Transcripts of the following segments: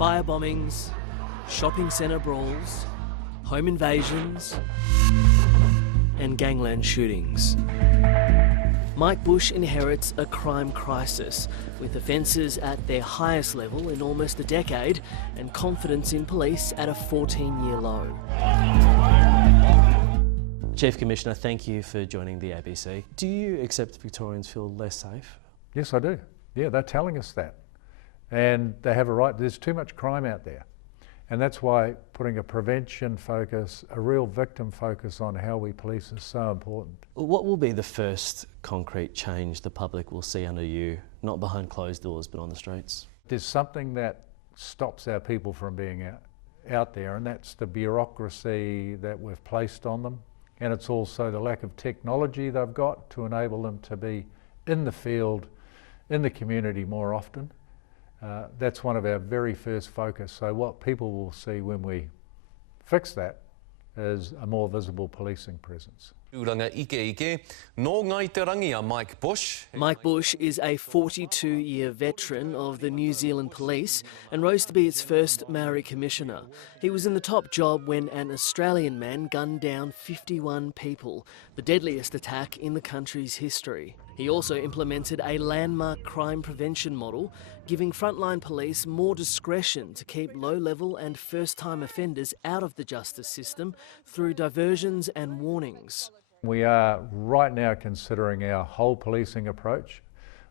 Fire bombings, shopping centre brawls, home invasions and gangland shootings. Mike Bush inherits a crime crisis, with offences at their highest level in almost a decade and confidence in police at a 14-year low. Chief Commissioner, thank you for joining the ABC. Do you accept Victorians feel less safe? Yes, I do. Yeah, they're telling us that. And they have a right. There's too much crime out there. And that's why putting a prevention focus, a real victim focus on how we police is so important. What will be the first concrete change the public will see under you, not behind closed doors, but on the streets? There's something that stops our people from being out there, and that's the bureaucracy that we've placed on them. And it's also the lack of technology they've got to enable them to be in the field, in the community more often. That's one of our very first focus. So what people will see when we fix that is a more visible policing presence. Mike Bush is a 42-year veteran of the New Zealand Police and rose to be its first Maori Commissioner. He was in the top job when an Australian man gunned down 51 people, the deadliest attack in the country's history. He also implemented a landmark crime prevention model, giving frontline police more discretion to keep low-level and first-time offenders out of the justice system through diversions and warnings. We are right now considering our whole policing approach.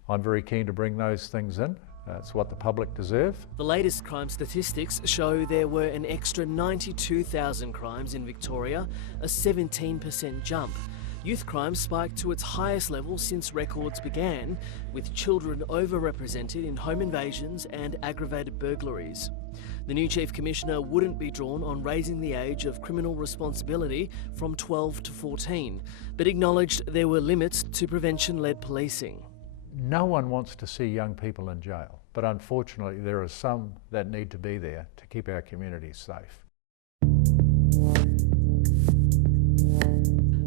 I'm very keen to bring those things in. It's what the public deserve. The latest crime statistics show there were an extra 92,000 crimes in Victoria, a 17% jump. Youth crime spiked to its highest level since records began, with children overrepresented in home invasions and aggravated burglaries. The new Chief Commissioner wouldn't be drawn on raising the age of criminal responsibility from 12 to 14, but acknowledged there were limits to prevention-led policing. No one wants to see young people in jail, but unfortunately there are some that need to be there to keep our communities safe.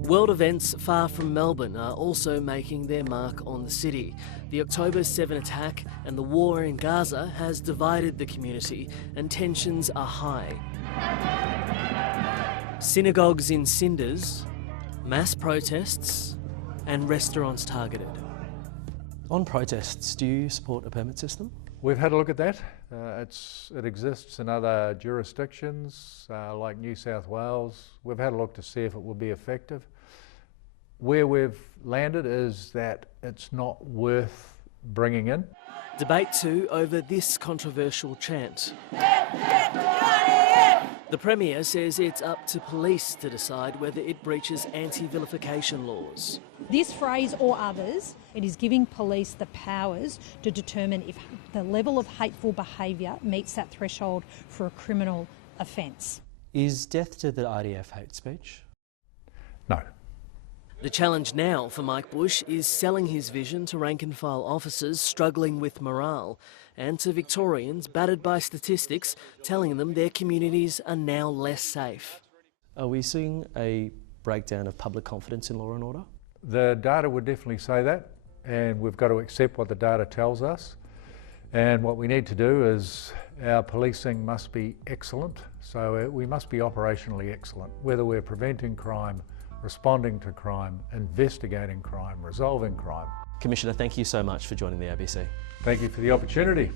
World events far from Melbourne are also making their mark on the city. The October 7 attack and the war in Gaza has divided the community and tensions are high. Synagogues in cinders, mass protests and restaurants targeted. On protests, do you support a permit system? We've had a look at that. It exists in other jurisdictions like New South Wales. We've had a look to see if it will be effective. Where we've landed is that it's not worth bringing in. Debate too over this controversial chant. The Premier says it's up to police to decide whether it breaches anti-vilification laws. This phrase or others, it is giving police the powers to determine if the level of hateful behaviour meets that threshold for a criminal offence. Is death to the IDF hate speech? No. The challenge now for Mike Bush is selling his vision to rank-and-file officers struggling with morale and to Victorians battered by statistics telling them their communities are now less safe. Are we seeing a breakdown of public confidence in law and order? The data would definitely say that, and we've got to accept what the data tells us. And what we need to do is our policing must be excellent, so we must be operationally excellent, whether we're preventing crime, responding to crime, investigating crime, resolving crime. Commissioner, thank you so much for joining the ABC. Thank you for the opportunity.